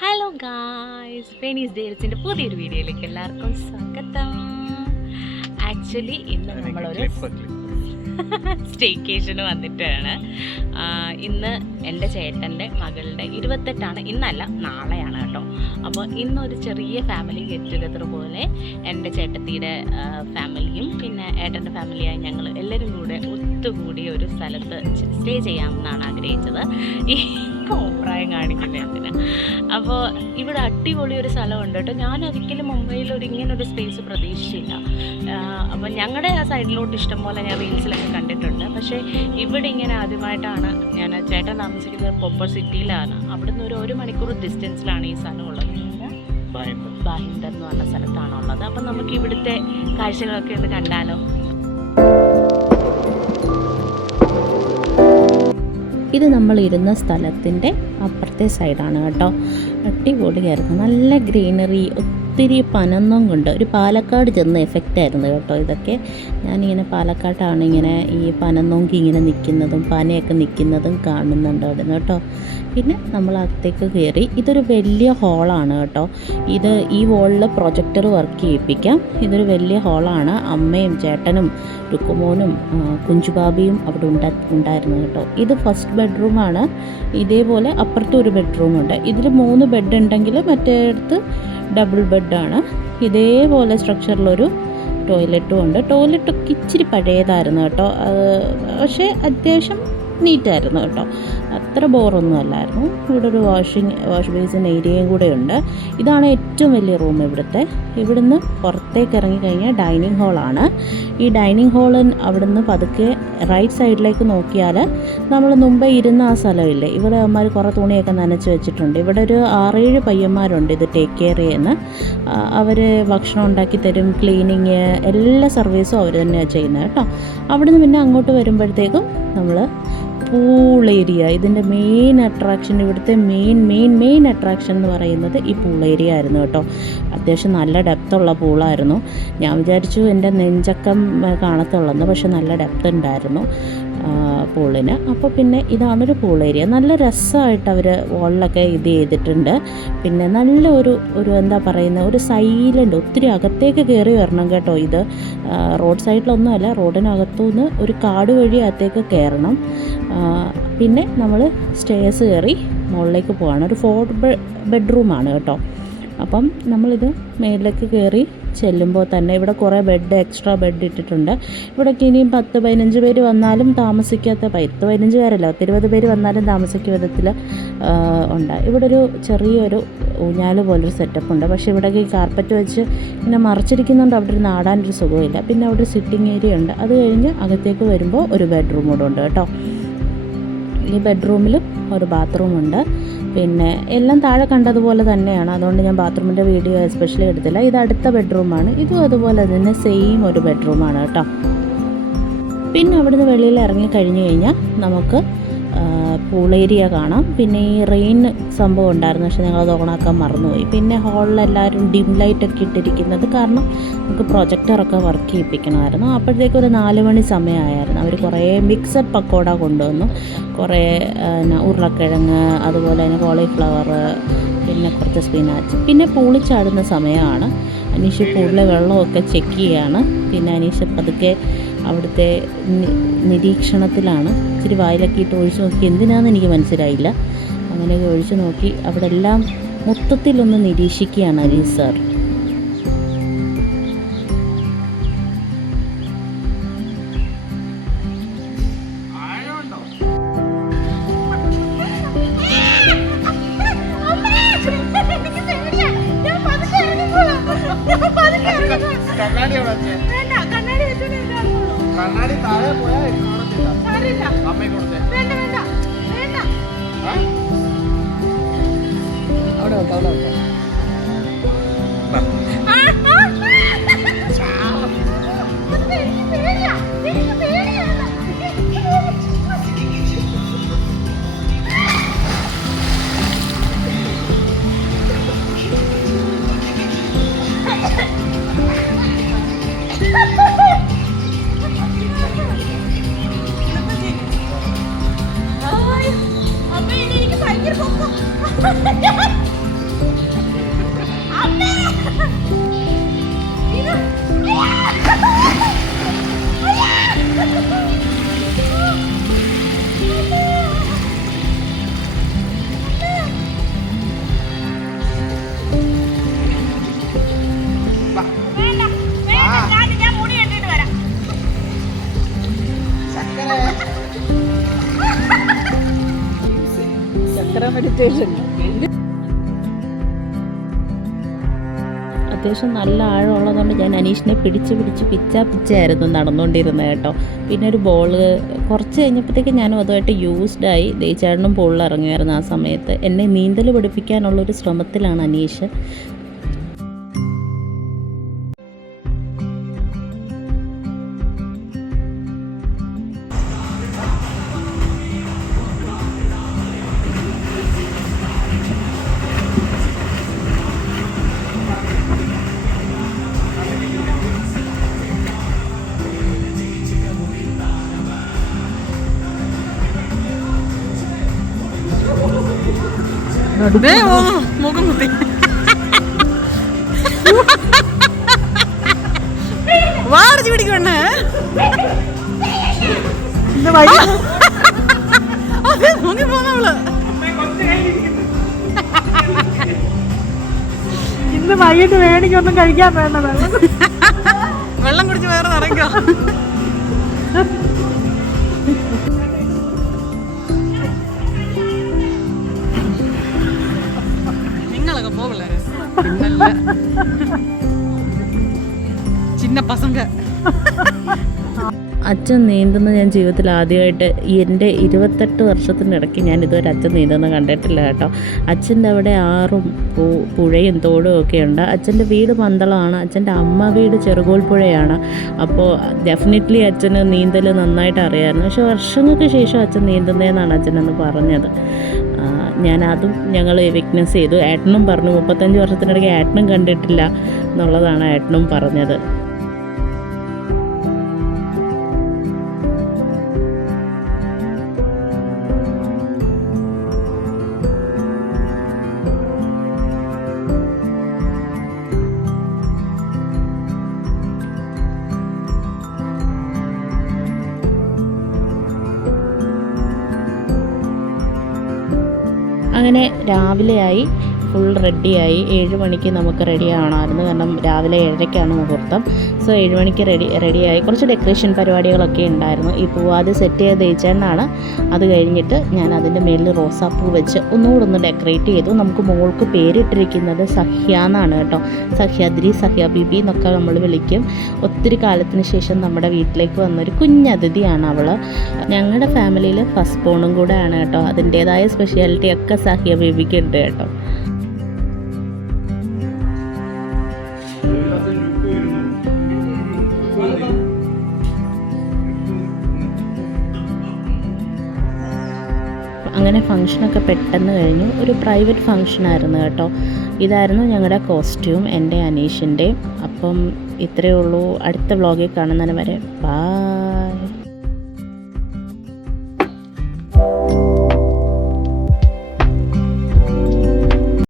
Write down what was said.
Hello guys, Renees ഡേൽസിൻ്റെ പുതിയൊരു വീഡിയോയിലേക്ക് എല്ലാവർക്കും സ്വാഗതം. ആക്ച്വലി ഇന്ന് നമ്മളൊരു സ്റ്റേക്കേഷന് വന്നിട്ടാണ്. ഇന്ന് എൻ്റെ ചേട്ടൻ്റെ മകളുടെ 28 ഇന്നല്ല നാളെയാണ് കേട്ടോ. അപ്പോൾ ഇന്നൊരു ചെറിയ ഫാമിലി ഗെറ്റ് ടുഗദർ പോലെ എൻ്റെ ചേട്ടത്തിയുടെ ഫാമിലിയും പിന്നെ ഏട്ടൻ്റെ ഫാമിലിയായി ഞങ്ങൾ എല്ലാവരും കൂടെ ഒത്തുകൂടി ഒരു സ്ഥലത്ത് സ്റ്റേ ചെയ്യാമെന്നാണ് ആഗ്രഹിച്ചത്. ഈ അഭിപ്രായം കാണിക്കുന്നതിന്. അപ്പോൾ ഇവിടെ അടിപൊളി ഒരു സ്ഥലമുണ്ട് കേട്ടോ. ഞാൻ ഒരിക്കലും മുംബൈയിൽ ഇങ്ങനൊരു സ്പേസ് പ്രതീക്ഷിച്ചില്ല. അപ്പോൾ ഞങ്ങളുടെ ആ സൈഡിലോട്ട് ഇഷ്ടംപോലെ ഞാൻ റീൽസിലൊക്കെ കണ്ടിട്ടുണ്ട്. പക്ഷേ ഇവിടെ ഇങ്ങനെ ആദ്യമായിട്ടാണ് ഞാൻ. ചേട്ടൻ താമസിക്കുന്നത് പോപ്പർ സിറ്റിയിലാണ്. അവിടുന്ന് ഒരു മണിക്കൂർ ഡിസ്റ്റൻസിലാണ് ഈ സ്ഥലമുള്ളത്. ഭായിന്ദർ എന്ന് പറഞ്ഞ സ്ഥലത്താണുള്ളത്. അപ്പം നമുക്ക് ഇവിടുത്തെ കാഴ്ചകളൊക്കെ ഒന്ന് കണ്ടാലോ. ഇത് നമ്മൾ ഇരുന്ന സ്ഥലത്തിൻ്റെ അപ്പുറത്തെ സൈഡാണ് കേട്ടോ. അടിപൊളിയായിരുന്നു, നല്ല ഗ്രീനറി, ഒത്തിരി പനന്നും കൊണ്ട് ഒരു പാലക്കാട് ചെന്ന എഫക്റ്റ് ആയിരുന്നു കേട്ടോ ഇതൊക്കെ. ഞാനിങ്ങനെ പാലക്കാട്ടാണ് ഇങ്ങനെ ഈ പനന്നോങ്കി ഇങ്ങനെ നിൽക്കുന്നതും പനയൊക്കെ നിൽക്കുന്നതും കാണുന്നുണ്ട് അവിടെ നിന്ന് കേട്ടോ. പിന്നെ നമ്മൾ അകത്തേക്ക് കയറി. ഇതൊരു വലിയ ഹോളാണ് കേട്ടോ. ഈ ഹോളിൽ പ്രൊജക്ടർ വർക്ക് ചെയ്യിപ്പിക്കാം. ഇതൊരു വലിയ ഹോളാണ്. അമ്മയും ചേട്ടനും രുക്കുമോനും കുഞ്ചുബാബിയും അവിടെ ഉണ്ടായിരുന്നു കേട്ടോ. ഇത് ഫസ്റ്റ് ബെഡ്റൂമാണ്. ഇതേപോലെ അപ്പുറത്തും ഒരു ബെഡ്റൂമുണ്ട്. ഇതിൽ 3 ബെഡ് ഉണ്ടെങ്കിൽ മറ്റേടത്ത് ഡബിൾ ബെഡാണ്. ഇതേപോലെ സ്ട്രക്ചറിലൊരു ടോയ്ലറ്റും ഉണ്ട്. ടോയ്ലറ്റൊക്കെ ഇച്ചിരി പഴയതായിരുന്നു കേട്ടോ. പക്ഷേ അത്യാവശ്യം നീറ്റായിരുന്നു കേട്ടോ. അത്ര ബോറൊന്നും അല്ലായിരുന്നു. ഇവിടെ ഒരു വാഷ് ബേസിൻ ഏരിയയും കൂടെ ഉണ്ട്. ഇതാണ് ഏറ്റവും വലിയ റൂം ഇവിടുത്തെ. ഇവിടുന്ന് പുറത്തേക്ക് ഇറങ്ങിക്കഴിഞ്ഞാൽ ഡൈനിങ് ഹാളാണ്. ഈ ഡൈനിങ് ഹാളിൽ അവിടുന്ന് പതുക്കെ റൈറ്റ് സൈഡിലേക്ക് നോക്കിയാൽ നമ്മൾ മുമ്പേ ഇരുന്ന ആ സ്ഥലമില്ലേ, ഇവിടെ അവന്മാർ കുറേ തുണിയൊക്കെ നനച്ച് വെച്ചിട്ടുണ്ട്. ഇവിടെ ഒരു 6-7 പയ്യന്മാരുണ്ട് ഇത് ടേക്ക് കെയർ ചെയ്യുന്ന. അവർ ഭക്ഷണം ഉണ്ടാക്കി തരും, ക്ലീനിങ്, എല്ലാ സർവീസും അവർ തന്നെയാണ് ചെയ്യുന്നത് കേട്ടോ. അവിടുന്ന് പിന്നെ അങ്ങോട്ട് വരുമ്പോഴത്തേക്കും നമ്മൾ പൂൾ ഏരിയ, ഇതിൻ്റെ മെയിൻ അട്രാക്ഷൻ, ഇവിടുത്തെ മെയിൻ അട്രാക്ഷൻ എന്ന് പറയുന്നത് ഈ പൂൾ ഏരിയ ആയിരുന്നു കേട്ടോ. അത്യാവശ്യം നല്ല ഡെപ്തുള്ള പൂളായിരുന്നു. ഞാൻ വിചാരിച്ചു എൻ്റെ നെഞ്ചക്കം കാണത്തുള്ളെന്ന്, പക്ഷെ നല്ല ഡെപ്ത് ഉണ്ടായിരുന്നു പൂളിന്. അപ്പോൾ പിന്നെ ഇതാണൊരു പൂൾ ഏരിയ. നല്ല രസമായിട്ട് അവർ വോളിലൊക്കെ ഇത് ചെയ്തിട്ടുണ്ട്. പിന്നെ നല്ല ഒരു എന്താ പറയുന്ന ഒരു സൈലൻ്റ്, ഒത്തിരി അകത്തേക്ക് കയറി വരണം കേട്ടോ. ഇത് റോഡ് സൈഡിലൊന്നുമല്ല, റോഡിനകത്തുനിന്ന് ഒരു കാട് വഴി അകത്തേക്ക് കയറണം. പിന്നെ നമ്മൾ സ്റ്റേഴ്സ് കയറി മുകളിലേക്ക് പോവാണ്. ഒരു 4 ബെഡ്റൂമാണ് കേട്ടോ. അപ്പം നമ്മളിത് മേളിലേക്ക് കയറി ചെല്ലുമ്പോൾ തന്നെ ഇവിടെ കുറേ എക്സ്ട്രാ ബെഡ് ഇട്ടിട്ടുണ്ട്. ഇവിടേക്ക് ഇനിയും 10-15 പേര് വന്നാലും താമസിക്കാത്ത, 10-15 പേരല്ല, 20 പേര് വന്നാലും താമസിക്കുന്ന വിധത്തിൽ ഉണ്ട്. ഇവിടെ ഒരു ചെറിയൊരു ഊഞ്ഞാല് പോലൊരു സെറ്റപ്പ് ഉണ്ട്. പക്ഷേ ഇവിടേക്ക് ഈ കാർപ്പറ്റ് വെച്ച് ഇങ്ങനെ മറച്ചിരിക്കുന്നുണ്ട്. അവിടെ ഒരു നാടാനൊരു സുഖമില്ല. പിന്നെ അവിടെ ഒരു സിറ്റിംഗ് ഏരിയ ഉണ്ട്. അത് കഴിഞ്ഞ് അകത്തേക്ക് വരുമ്പോൾ ഒരു ബെഡ്റൂം കൂടെ ഉണ്ട് കേട്ടോ. ഈ ബെഡ്റൂമിലും ഒരു ബാത്റൂമുണ്ട്. പിന്നെ എല്ലാം താഴെ കണ്ടതുപോലെ തന്നെയാണ്. അതുകൊണ്ട് ഞാൻ ബാത്റൂമിൻ്റെ വീഡിയോ എസ്പെഷ്യലി എടുത്തില്ല. ഇത് അടുത്ത ബെഡ്റൂമാണ്. ഇതും അതുപോലെ തന്നെ സെയിം ഒരു ബെഡ്റൂമാണ് കേട്ടോ. പിന്നെ അവിടുന്ന് വെളിയിൽ ഇറങ്ങി കഴിഞ്ഞ് കഴിഞ്ഞാൽ നമുക്ക് പൂൾ ഏരിയ കാണാം. പിന്നെ ഈ റെയിൻ സംഭവം ഉണ്ടായിരുന്നു, പക്ഷേ ഞങ്ങളത് ഓണാക്കാൻ മറന്നുപോയി. പിന്നെ ഹാളിലെല്ലാവരും ഡിം ലൈറ്റൊക്കെ ഇട്ടിരിക്കുന്നത് കാരണം നമുക്ക് പ്രൊജക്ടറൊക്കെ വർക്ക് ചെയ്യിപ്പിക്കണമായിരുന്നു. അപ്പോഴത്തേക്കും ഒരു 4 മണി സമയമായിരുന്നു. അവർ കുറേ മിക്സഡ് പക്കോട കൊണ്ടുവന്നു. കുറേ ഉരുളക്കിഴങ്ങ്, അതുപോലെ തന്നെ കോളിഫ്ലവർ, പിന്നെ കുറച്ച് സ്പിനാച്ച്. പിന്നെ പൂളിൽ ചാടുന്ന സമയമാണ്. അനീഷ് പൂളിലെ വെള്ളമൊക്കെ ചെക്ക് ചെയ്യാണ്. പിന്നെ അനീഷ് പതുക്കെ അവിടുത്തെ നിരീക്ഷണത്തിലാണ്. ഇച്ചിരി വായിലൊക്കെ ഇട്ട് ഒഴിച്ച് നോക്കി, എന്തിനാണെന്ന് എനിക്ക് മനസ്സിലായില്ല. അങ്ങനെയൊക്കെ ഒഴിച്ച് നോക്കി അവിടെ എല്ലാം മൊത്തത്തിലൊന്ന് നിരീക്ഷിക്കുകയാണ് അനീഷ് സാർ. കണ്ണാടി താഴെ പോയാൽ അമ്മയെ കൊടുത്തേ. അവിടെ വെക്കാം. അത്യാവശ്യം നല്ല ആഴമുള്ളതുകൊണ്ട് ഞാൻ അനീഷിനെ പിടിച്ച് പിച്ചായിരുന്നു നടന്നുകൊണ്ടിരുന്നത് കേട്ടോ. പിന്നെ ഒരു ബോള് കുറച്ച് കഴിഞ്ഞപ്പോഴത്തേക്ക് ഞാനും അതുമായിട്ട് യൂസ്ഡായി. ദേച്ചേട്ടനും പൂളിൽ ഇറങ്ങുമായിരുന്നു ആ സമയത്ത്. എന്നെ നീന്തൽ പഠിപ്പിക്കാനുള്ളൊരു ശ്രമത്തിലാണ് അനീഷ്. മുഖം കുത്തി വാടിച്ചു പിടിക്കണേ മുങ്ങി പോന്നവള്. ഇന്ന് വൈകിട്ട് വേണമെങ്കിൽ കഴിക്കാൻ വേണ്ട വെള്ളം കുടിച്ച് വേറെ നിറയ്ക്കോ. നിങ്ങളൊക്കെ പോകലേ ചിന്ന പസങ്ക. അച്ഛൻ നീന്തുന്നത് ഞാൻ ജീവിതത്തിൽ ആദ്യമായിട്ട് എൻ്റെ 28 വർഷത്തിനിടയ്ക്ക് ഞാൻ ഇതുവരെ അച്ഛൻ നീന്തുന്നത് കണ്ടിട്ടില്ല കേട്ടോ. അച്ഛൻ്റെ അവിടെ ആറും പുഴയും തോടും ഒക്കെ ഉണ്ട്. അച്ഛൻ്റെ വീട് പന്തളമാണ്, അച്ഛൻ്റെ അമ്മ വീട് ചെറുകോൽപ്പുഴയാണ്. അപ്പോൾ ഡെഫിനറ്റ്ലി അച്ഛന് നീന്തൽ നന്നായിട്ട് അറിയാമായിരുന്നു. പക്ഷെ വർഷങ്ങൾക്ക് ശേഷം അച്ഛൻ നീന്തുന്നതെന്നാണ് അച്ഛനെന്ന് പറഞ്ഞത്. ഞാനതും ഞങ്ങൾ വിറ്റ്നസ് ചെയ്തു. ഏട്ടനും പറഞ്ഞു 35 വർഷത്തിനിടയ്ക്ക് ഏട്ടനും കണ്ടിട്ടില്ല എന്നുള്ളതാണ് ഏട്ടനും പറഞ്ഞത്. അങ്ങനെ രാവിലെയായി, ഫുൾ റെഡിയായി. 7 മണിക്ക് നമുക്ക് റെഡി ആവണമായിരുന്നു, കാരണം രാവിലെ 7:30ക്കാണ് മുഹൂർത്തം. സോ 7 മണിക്ക് റെഡിയായി. കുറച്ച് ഡെക്കറേഷൻ പരിപാടികളൊക്കെ ഉണ്ടായിരുന്നു. ഈ പൂവാദ്യം സെറ്റ് ചെയ്ത് തേച്ചേണ്ടാണ്. അത് കഴിഞ്ഞിട്ട് ഞാൻ അതിൻ്റെ മേലിൽ റോസാപ്പൂ വെച്ച് ഒന്നുകൂടെ ഡെക്കറേറ്റ് ചെയ്തു. നമുക്ക് മോൾക്ക് പേരിട്ടിരിക്കുന്നത് സഹ്യ എന്നാണ് കേട്ടോ. സഹ്യാദ്രി, സഹ്യ ബീബി എന്നൊക്കെ നമ്മൾ വിളിക്കും. ഒത്തിരി കാലത്തിന് ശേഷം നമ്മുടെ വീട്ടിലേക്ക് വന്നൊരു കുഞ്ഞതിഥിയാണ് അവൾ. ഞങ്ങളുടെ ഫാമിലിയിൽ ഫസ്റ്റ് ബോണും കൂടെ ആണ് കേട്ടോ. അതിൻ്റേതായ സ്പെഷ്യാലിറ്റി ഒക്കെ സഹ്യ ബേബിക്ക് ഉണ്ട് കേട്ടോ. അങ്ങനെ ഫങ്ഷനൊക്കെ പെട്ടെന്ന് കഴിഞ്ഞു. ഒരു പ്രൈവറ്റ് ഫങ്ഷനായിരുന്നു കേട്ടോ. ഇതായിരുന്നു ഞങ്ങളുടെ കോസ്റ്റ്യൂം, എൻ്റെ അനീഷിൻ്റെയും. അപ്പം ഇത്രയേ ഉള്ളൂ. അടുത്ത വ്ളോഗിൽ കാണുന്നതിന് വരെ ബൈ.